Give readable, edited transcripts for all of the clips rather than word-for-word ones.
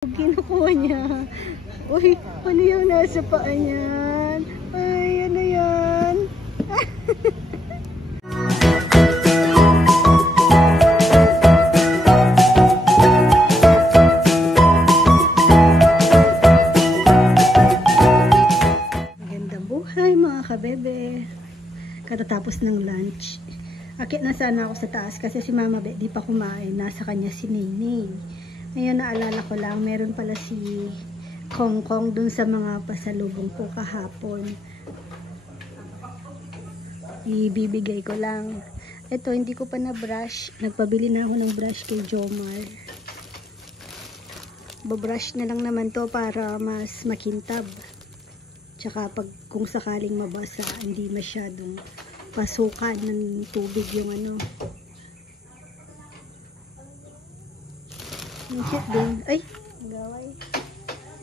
Kinukuha niya. Uy, ano yung nasa paa niyan? Ay, ano yan? Magandang buhay mga kabebe. Katatapos ng lunch. Akit na sana ako sa taas kasi si Mama Be di pa kumain. Nasa kanya si Nini. Ngayon naalala ko lang, meron pala si Kong Kong dun sa mga pasalubong ko kahapon. Ibibigay ko lang. Ito, hindi ko pa na brush. Nagpabili na ako ng brush kay Jomar. Babrush na lang naman to para mas makintab. Tsaka pag kung sakaling mabasa, hindi masyadong pasukan ng tubig yung ano. Ang cute din. Ay! Gaway.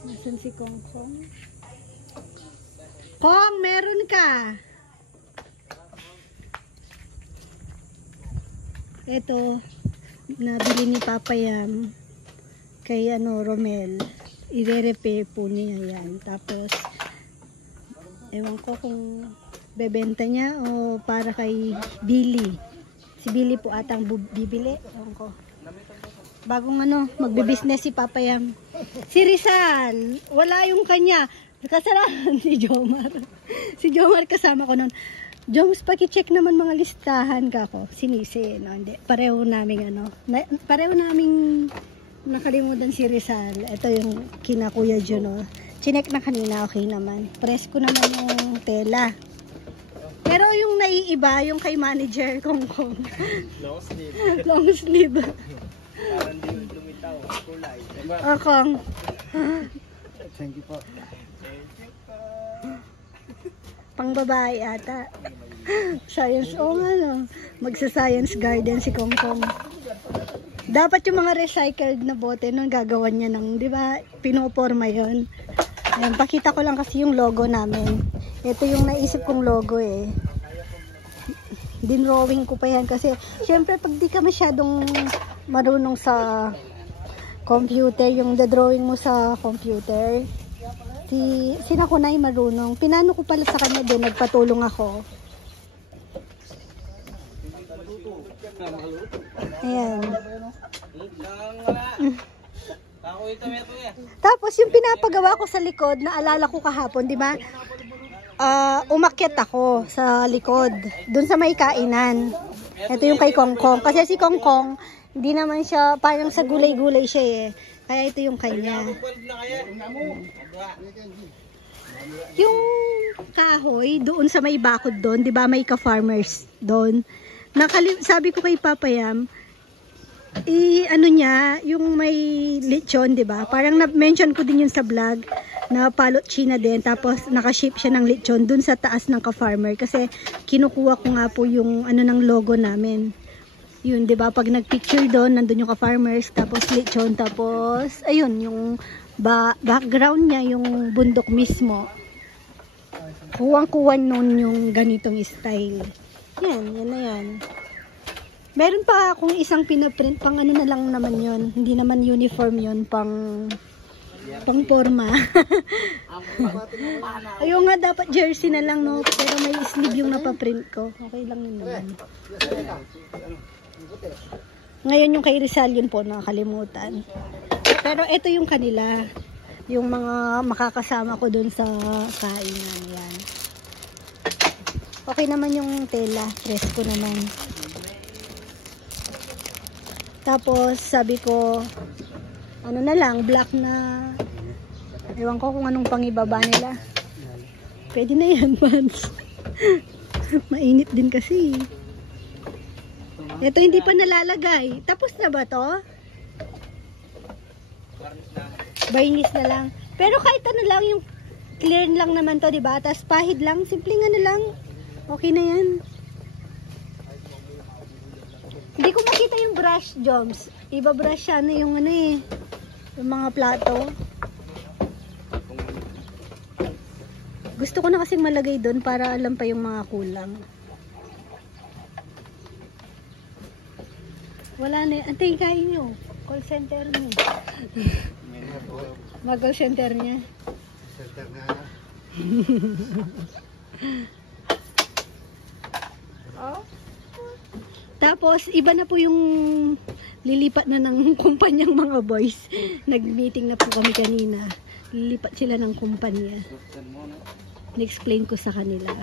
Nasaan si Kong Kong? Kong! Meron ka! Ito, nabili ni Papa Yam kay Romel. Ire-repair po niya yan. Tapos, ewan ko kung bebenta niya o para kay Billy. Si Billy po atang bibili. Ewan ko. Bagong magbe-business si Papa Yam. Si Rizal, wala yung kanya. Kasalanan si Jomar. Si Jomar kasama ko nun. Joms, paki-check naman mga listahan ka ko. Sinisi, no? Hindi. Pareho naming pareho naming nakalimutan si Rizal. Ito yung kina Kuya Juno. Chinek na kanina, okay naman. Presko naman yung tela. Pero yung naiiba, yung kay manager Kong Kong. Long sleeve. Long sleeve. Parang di lumitaw. Kulay. Kong. Thank you po. Pang babae ata. Science, magsa-science garden si Kong Kong. Dapat yung mga recycled na bote nung gagawan niya ng, di ba, pinoporma yun. Ayan, pakita ko lang kasi yung logo namin. Ito yung naisip kong logo eh. Dinrawing ko pa yan kasi syempre pag di ka masyadong marunong sa computer, yung drawing mo sa computer, sina ko na marunong. Pinano ko pala sa kanya din, nagpatulong ako. Ayan. Tapos yung pinapagawa ko sa likod, naalala ko kahapon, di ba? Umakyat ako sa likod, dun sa may kainan. Ito yung kay Kong Kong. Kasi si Kong Kong, hindi naman siya, parang sa gulay-gulay siya eh. Kaya ito yung kanya. Yung kahoy, doon sa may bakod doon, di ba may ka-farmers doon. Sabi ko kay Papa Yam, yung may lechon, di ba? Parang na-mention ko din yun sa vlog, na palot china din, tapos nakaship siya ng lechon dun sa taas ng ka-farmer kasi kinukuha ko nga po yung ng logo namin. Yun, 'di ba? Pag nag-picture doon, nandun yung ka-farmers, tapos lechon, tapos ayun, yung background niya yung bundok mismo. Kuwang-kuwan nun yung ganitong style. Yan na yan. Meron pa akong isang pinaprint, pang na lang naman yun. Hindi naman uniform yun, pang forma. Ayun nga, dapat jersey na lang, no? Pero may sleeve yung napaprint ko. Okay lang yun naman. Ngayon yung kay Rizal, yun po, nakakalimutan. Pero ito yung kanila. Yung mga makakasama ko dun sa kainan. Yan. Okay naman yung tela. Presko naman. Tapos, sabi ko, na lang, black na, ewan ko kung anong pangibaba nila. Pwede na yan, Pans. Mainit din kasi. Ito hindi pa nalalagay. Tapos na ba to? Varnish na lang. Pero kahit lang, yung clear lang naman to, diba? Tapos pahid lang, simpleng lang. Okay na yan. Hindi ko makita yung brush, Joms. Iba-brush siya yung yung mga plato. Gusto ko na kasing malagay doon para alam pa yung mga kulang. Wala na. Antay, kain nyo. Call center nyo. Mag-call center niya. Center na. Tapos, iba na po yung lilipat na ng kumpanyang mga boys. Nag-meeting na po kami kanina. Lilipat sila ng kumpanya. Na-explain ko sa kanila.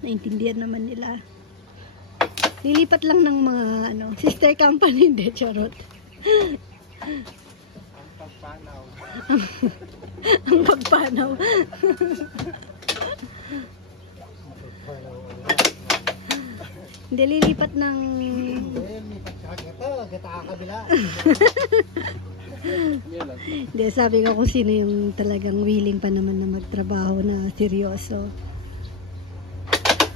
Naintindihan naman nila. Lilipat lang ng mga sister company. Hindi, charot. Ang pagpanaw. Ang pagpanaw. Hindi, lilipat ng... Hindi, sabi ko kung sino yung talagang willing pa naman na magtrabaho na seryoso.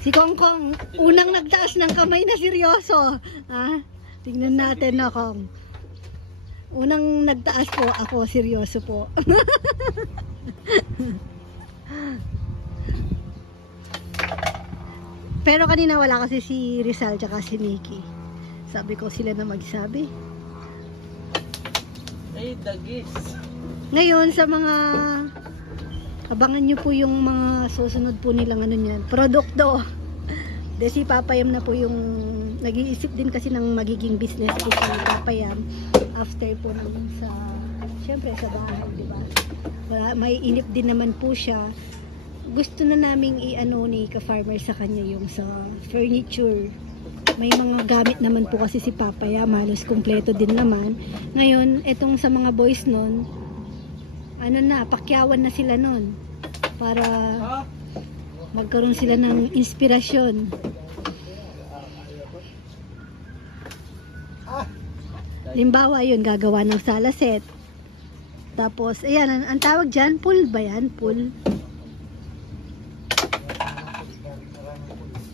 Si Kongkong, unang nagtaas ng kamay na seryoso. Ha? Tingnan natin na, Kong. Unang nagtaas po, ako seryoso po. Pero kanina wala kasi si Rizal tsaka si Nikki. Sabi ko sila na magsabi. Ay, dagis. Ngayon sa mga abangan nyo po yung mga susunod po nilang niyan, produkto. De si Papayam na po yung nag-iisip din kasi ng magiging business po si Papayam after po naman sa syempre sa bahay, di ba? May inip din naman po siya. Gusto na naming ni ka-farmer sa kanya yung sa furniture. May mga gamit naman po kasi si Papaya, halos kumpleto din naman. Ngayon, etong sa mga boys nun, pakyawan na sila nun. Para magkaroon sila ng inspirasyon. Limbawa yun, gagawa ng sala set. Tapos, ayan, ang tawag dyan, pool ba yan? Pool.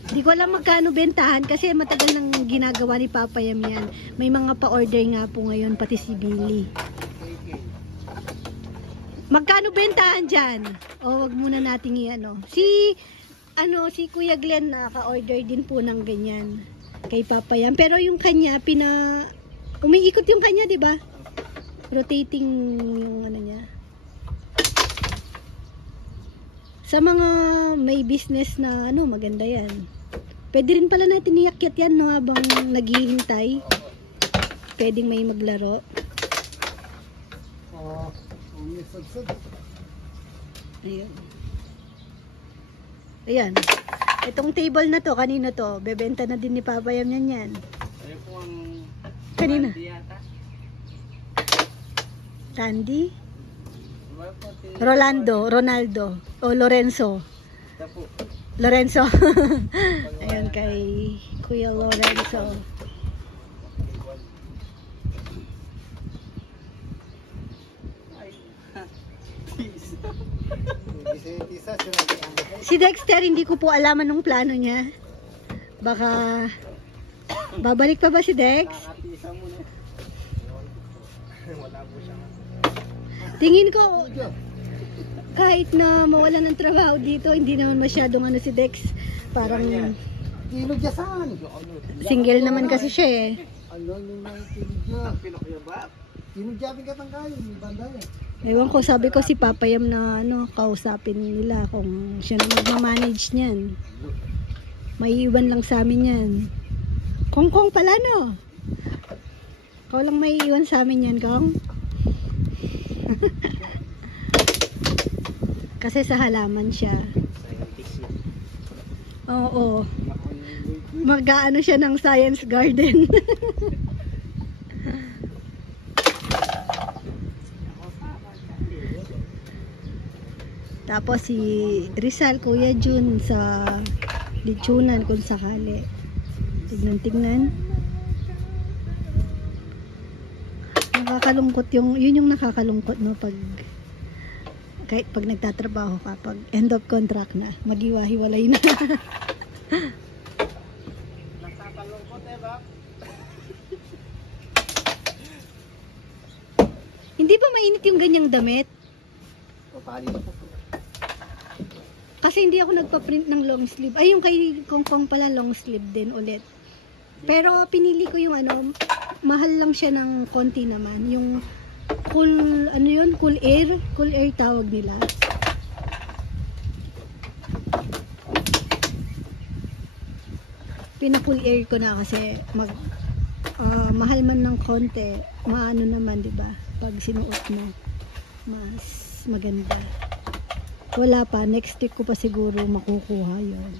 Hindi ko alam magkano bentahan kasi matagal nang ginagawa ni Papayam yan. May mga pa-order nga po ngayon, pati si Billy. Magkano bentahan dyan? O, wag muna nating Si Kuya Glenn naka-order din po ng ganyan kay Papayam. Pero yung kanya, umiikot yung kanya, di ba? Rotating yung niya. Sa mga may business na maganda yan. Pwede rin pala natin iakyat yan habang naghihintay. Pwedeng may maglaro. Ayun. Ayan. Itong table na to, kanina to. Bebenta na din ni Papayam yan. Ayun po ang... Kanina. Tandy? Ronaldo. O Lorenzo. Lorenzo. Ayan kay Kuya Lorenzo. Si Dexter, hindi ko po alam anong plano niya. Baka babalik pa ba si Dex? Tingin ko kahit na mawala ng trabaho dito, hindi naman masyadong si Dex. Parang single naman kasi siya eh. Ewan ko, sabi ko si Papayam na kausapin nila kung siya na magmamanage niyan. Maiiwan lang sa amin yan. Kongkong pala Ikaw lang maiiwan sa amin yan, Kong. Kasi sa halaman siya. Oo. Mag-aano siya ng science garden. Tapos si Rizal, Kuya Jun sa lechonan kung sakali. Tignan. Nakakalungkot yun yung nakakalungkot kahit pag nagtatrabaho ka, pag end of contract na, maghiwa-hiwalay na. Nakakalungkot ba? Hindi ba mainit yung ganyang damit? Kasi hindi ako nagpa-print ng long sleeve. Ay, yung kay Kongkong pala long sleeve din ulit. Pero pinili ko yung mahal lang siya ng konti naman. Yung ano yun? Cool air? Cool air tawag nila. Pina-cool air ko na kasi mahal man ng konti, maano naman, 'di ba? Pag sinuot mo, mas maganda. Wala pa, next week ko pa siguro makukuha 'yon.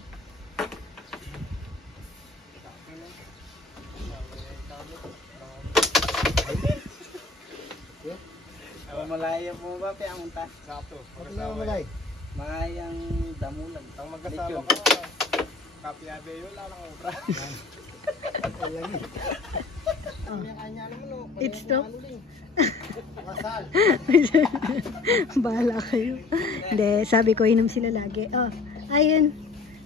Malaya mo ba pa ang unta? Sakto. Malay. Mayang damulan. Ang magkasama ko. Kapiade yun lang ang obra. It's stop. Bahala kayo. Hindi, sabi ko inom sila lagi. Oh, ayun.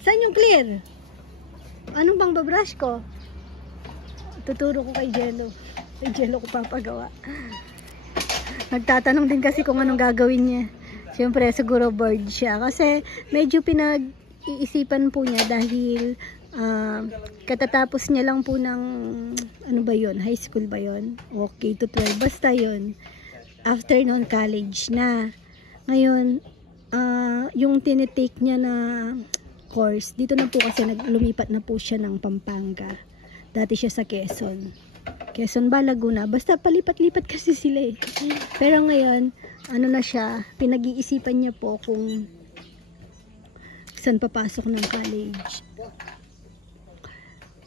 Saan yung clear? Anong bang babrush ko? Tuturo ko kay Jello. Kay Jello ko papagawa. Nagtatanong din kasi kung anong gagawin niya. Siyempre, siguro bored siya. Kasi medyo pinag-iisipan po niya dahil katatapos niya lang po ng, ano ba yun? High school ba yun? Okay to 12. Basta yun. After noon, college na. Ngayon, yung tinitake niya na course, dito na po kasi lumipat na po siya ng Pampanga. Dati siya sa Quezon ba, Laguna, basta palipat-lipat kasi sila eh. Pero ngayon, ano na siya, pinag-iisipan niya po kung saan papasok ng college.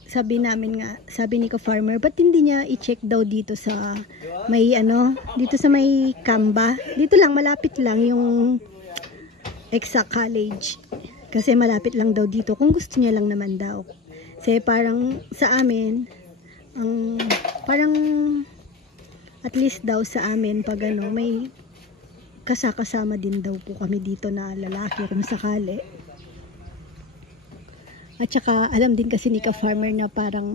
Sabi namin nga, sabi ni ka-farmer, ba't hindi niya i-check daw dito sa may dito sa may Kamba. Dito lang, malapit lang yung exact college. Kasi malapit lang daw dito, kung gusto niya lang naman daw. Kasi parang sa amin, parang at least daw sa amin pag may kasama din daw po kami dito na lalaki kung sakali. At saka alam din kasi ni ka-farmer na parang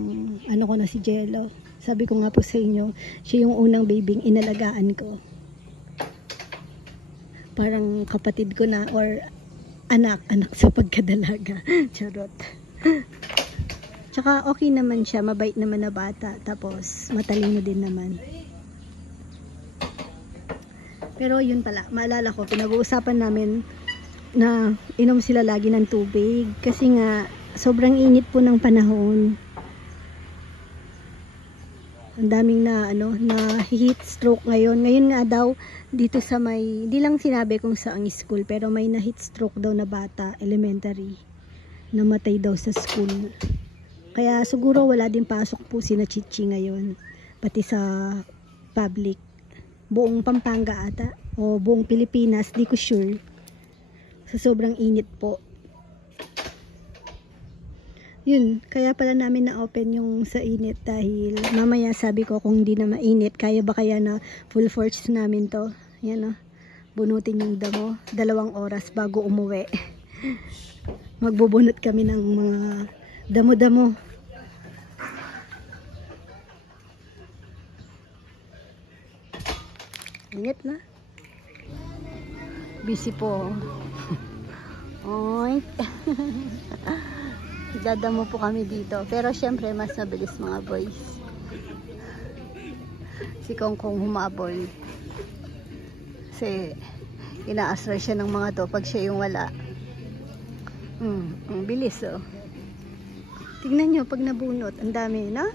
ko na si Jello. Sabi ko nga po sa inyo, siya yung unang babying inalagaan ko. Parang kapatid ko na or anak sa pagkadalaga. Charot. Tsaka okay naman siya, mabait naman na bata, tapos matalino din naman. Pero yun pala, maalala ko, pinag-uusapan namin na inom sila lagi ng tubig kasi nga sobrang init po ng panahon. Ang daming na heat stroke ngayon. Ngayon nga daw dito sa may, di lang sinabi kung saang school, pero may na heat stroke daw na bata, elementary, namatay daw sa school. Kaya siguro wala din pasok po si na Chichi ngayon. Pati sa public. Buong Pampanga ata. O buong Pilipinas. Di ko sure. Sa sobrang init po. Yun. Kaya pala namin na-open yung sa init. Dahil mamaya sabi ko kung di na mainit. Kaya ba kaya na full force namin to. Yan o. Bunutin yung damo. 2 oras bago umuwi. Magbubunot kami ng mga damo-damo. Init na. Busy po. Oink. Dadamo po kami dito. Pero syempre mas mabilis mga boys. Si Kongkong humabol. Kasi inaasar siya ng mga to pag siya yung wala. Ang bilis oh. Tingnan nyo, pag nabunot, ang dami, no?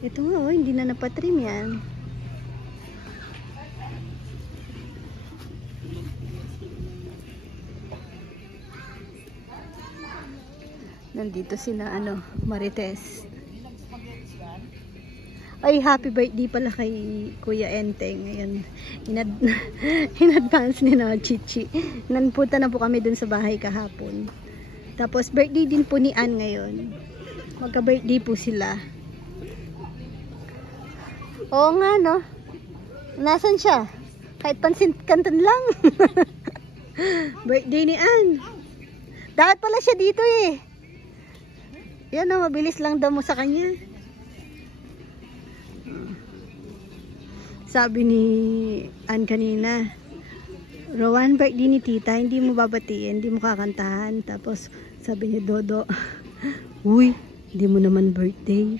Ito nga, oh, hindi na napatrim yan. Nandito sina, Marites. Ay, happy birthday pala kay Kuya Enteng. Ngayon, in advance ni na Chichi. Nanpunta na po kami dun sa bahay kahapon. Tapos birthday din po ni Ann ngayon. Magka-birthday po sila. Oo nga no. Nasaan siya? Kahit pansin kanton lang. Birthday ni Ann. Dapat pala siya dito eh. Yan o, mabilis lang daw mo sa kanya. Sabi ni Ann kanina, Rowan, birthday ni tita, hindi mo babatiin, hindi mo kakantahan. Tapos sabi ni Dodo, uy, hindi mo naman birthday.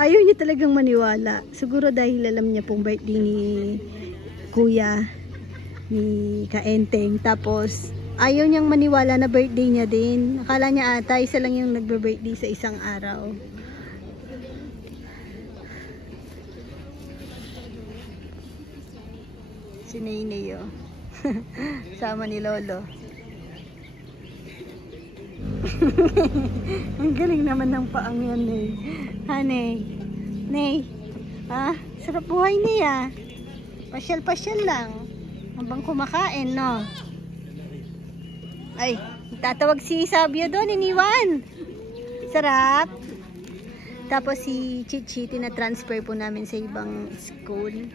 Ayaw niya talagang maniwala. Siguro dahil alam niya pong birthday ni Kuya, ni Kaenteng. Tapos, ayaw niyang maniwala na birthday niya din. Akala niya ata, isa lang yung nagbe-birthday sa isang araw. Si Nene, oh. Sama ni Lolo. Ang galing naman ng paang yan, Ney. Ha, Ney? Ney? Ha? Sarap buhay niya. Pasyal-pasyal lang. Habang kumakain, no? Ay, tatawag si Sabio doon, iniwan. Sarap. Tapos si Chichi, tina-transfer po namin sa ibang school.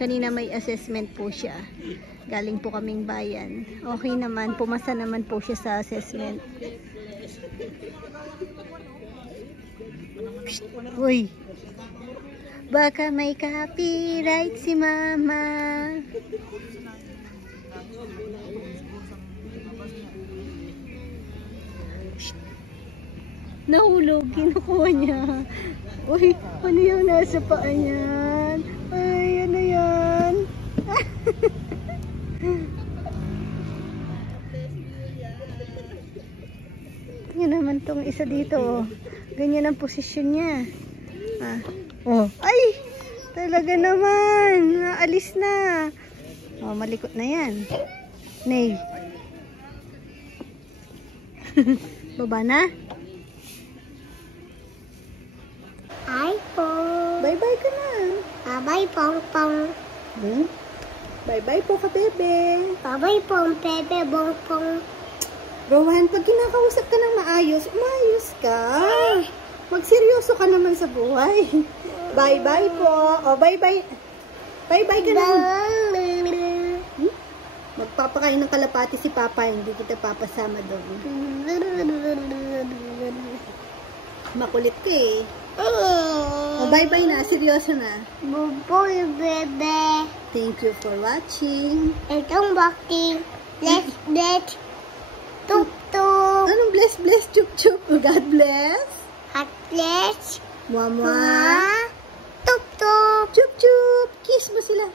Kanina may assessment po siya. Galing po kaming bayan. Okay naman, pumasa naman po siya sa assessment. Psst, uy. Baka may copyright si Mama. Psst. Nahulog, kinukuha niya. Uy, ano yung nasa paa niyan? Ay, ano yan? Tingnan naman tong isa dito, oh. Ganyan ang posisyon niya. Oh, ay! Talaga naman. Naalis na. Oh, malikot na yan. Ney. Baba na? Hi po. Bye-bye ka na. Bye pong pong. Bye-bye po ka, bebe. Bye pong bebe bong pong. Rowan, pag kinakausap ka ng maayos ka. Magseryoso ka naman sa buhay. Bye-bye po. O, bye-bye. Bye-bye ka naman. Magpapakain ng kalapati si Papa. Hindi kita papasama doon. Makulit ka eh. O, bye-bye na. Seryoso na. Buboy bebe. Thank you for watching. Itong bakti. Let's tuk tuk. Anong bless, bless, chup, chup. God bless. Hot let's. Mama. Tuk tuk. Chup, chup. Kiss mo sila.